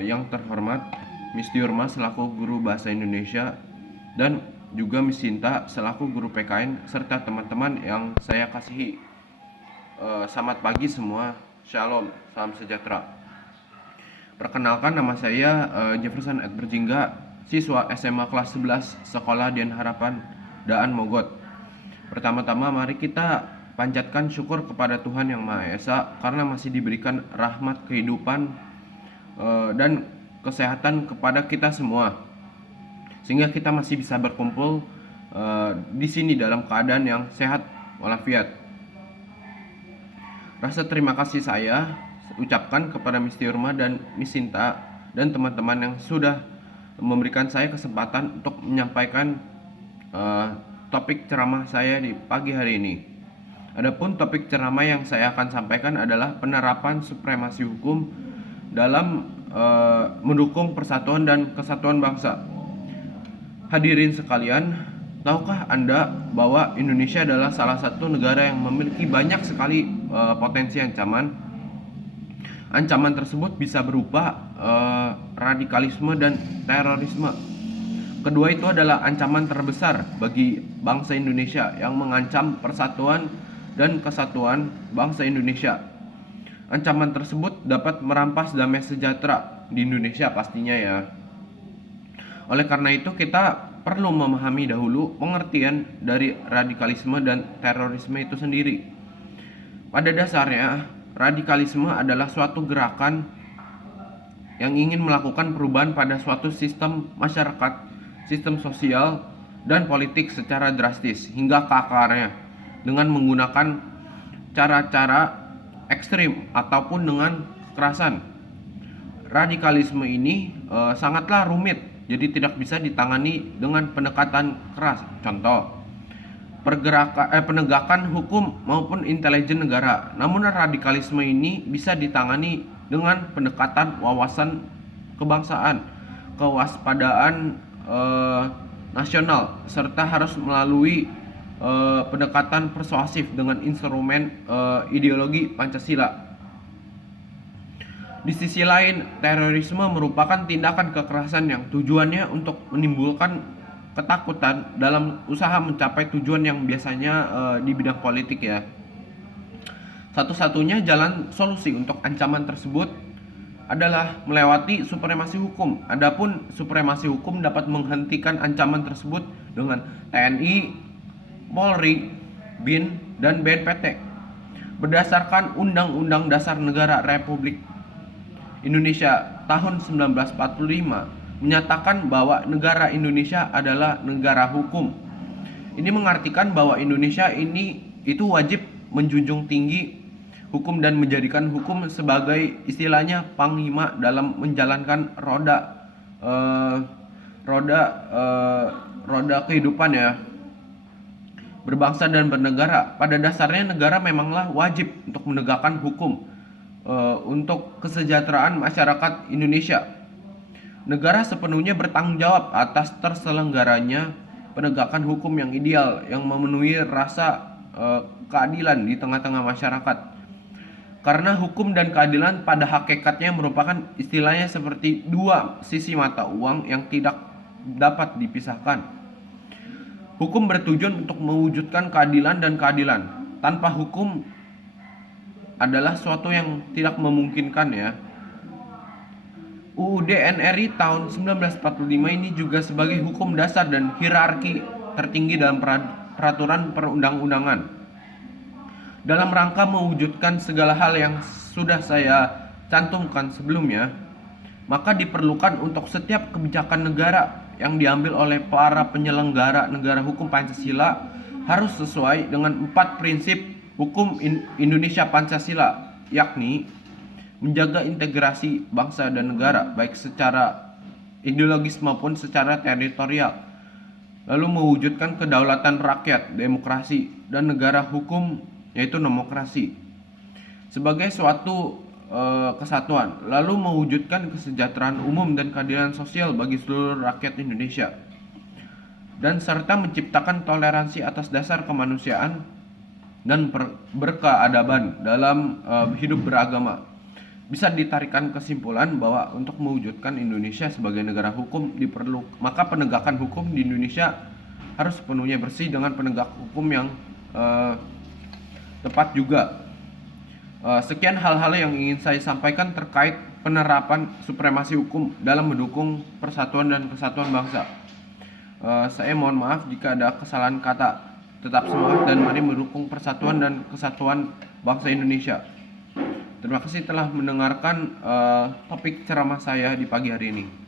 Yang terhormat Miss Diorma selaku guru bahasa Indonesia dan juga Miss Sinta selaku guru PKN serta teman-teman yang saya kasihi. Selamat pagi semua, Shalom, salam sejahtera. Perkenalkan, nama saya Jefferson Edward Jingga, siswa SMA kelas 11 Sekolah Dian Harapan Daan Mogot. Pertama-tama mari kita panjatkan syukur kepada Tuhan Yang Maha Esa karena masih diberikan rahmat kehidupan dan kesehatan kepada kita semua, sehingga kita masih bisa berkumpul di sini dalam keadaan yang sehat walafiat. Rasa terima kasih saya ucapkan kepada Miss Diorma dan Miss Sinta dan teman-teman yang sudah memberikan saya kesempatan untuk menyampaikan topik ceramah saya di pagi hari ini. Adapun topik ceramah yang saya akan sampaikan adalah penerapan supremasi hukum dalam mendukung persatuan dan kesatuan bangsa. Hadirin sekalian, tahukah Anda bahwa Indonesia adalah salah satu negara yang memiliki banyak sekali potensi ancaman? Ancaman tersebut bisa berupa radikalisme dan terorisme. Kedua itu adalah ancaman terbesar bagi bangsa Indonesia yang mengancam persatuan dan kesatuan bangsa Indonesia. Ancaman tersebut dapat merampas damai sejahtera di Indonesia pastinya ya. Oleh karena itu kita perlu memahami dahulu pengertian dari radikalisme dan terorisme itu sendiri. Pada dasarnya, radikalisme adalah suatu gerakan yang ingin melakukan perubahan pada suatu sistem masyarakat, sistem sosial, dan politik secara drastis hingga ke akarnya dengan menggunakan cara-cara ekstrim ataupun dengan kekerasan. Radikalisme ini sangatlah rumit, jadi tidak bisa ditangani dengan pendekatan keras. Contoh, penegakan hukum maupun intelijen negara. Namun radikalisme ini bisa ditangani dengan pendekatan wawasan kebangsaan, kewaspadaan nasional, serta harus melalui pendekatan persuasif dengan instrumen ideologi Pancasila. Di sisi lain, terorisme merupakan tindakan kekerasan yang tujuannya untuk menimbulkan ketakutan dalam usaha mencapai tujuan yang biasanya di bidang politik ya. Satu-satunya jalan solusi untuk ancaman tersebut adalah melewati supremasi hukum. Adapun supremasi hukum dapat menghentikan ancaman tersebut dengan TNI, Polri, BIN, dan BNPT. Berdasarkan Undang-Undang Dasar Negara Republik Indonesia tahun 1945 menyatakan bahwa negara Indonesia adalah negara hukum. Ini mengartikan bahwa Indonesia itu wajib menjunjung tinggi hukum dan menjadikan hukum sebagai istilahnya panglima dalam menjalankan roda kehidupan ya, berbangsa dan bernegara. Pada dasarnya negara memanglah wajib untuk menegakkan hukum untuk kesejahteraan masyarakat Indonesia. Negara sepenuhnya bertanggung jawab atas terselenggaranya penegakan hukum yang ideal yang memenuhi rasa keadilan di tengah-tengah masyarakat. Karena hukum dan keadilan pada hakikatnya merupakan istilahnya seperti dua sisi mata uang yang tidak dapat dipisahkan. Hukum bertujuan untuk mewujudkan keadilan dan keadilan. Tanpa hukum adalah suatu yang tidak memungkinkan ya. UUD NRI tahun 1945 ini juga sebagai hukum dasar dan hierarki tertinggi dalam peraturan perundang-undangan. Dalam rangka mewujudkan segala hal yang sudah saya cantumkan sebelumnya, maka diperlukan untuk setiap kebijakan negara yang diambil oleh para penyelenggara negara hukum Pancasila harus sesuai dengan 4 prinsip hukum Indonesia Pancasila, yakni menjaga integrasi bangsa dan negara baik secara ideologis maupun secara teritorial, lalu mewujudkan kedaulatan rakyat, demokrasi, dan negara hukum yaitu demokrasi sebagai suatu kesatuan, lalu mewujudkan kesejahteraan umum dan keadilan sosial bagi seluruh rakyat Indonesia, dan serta menciptakan toleransi atas dasar kemanusiaan dan berkeadaban dalam hidup beragama. bisa ditarikan kesimpulan bahwa untuk mewujudkan Indonesia sebagai negara hukum maka penegakan hukum di Indonesia harus sepenuhnya bersih dengan penegak hukum yang tepat juga. Sekian hal-hal yang ingin saya sampaikan terkait penerapan supremasi hukum dalam mendukung persatuan dan kesatuan bangsa. Saya mohon maaf jika ada kesalahan kata. Tetap semangat dan mari mendukung persatuan dan kesatuan bangsa Indonesia. Terima kasih telah mendengarkan topik ceramah saya di pagi hari ini.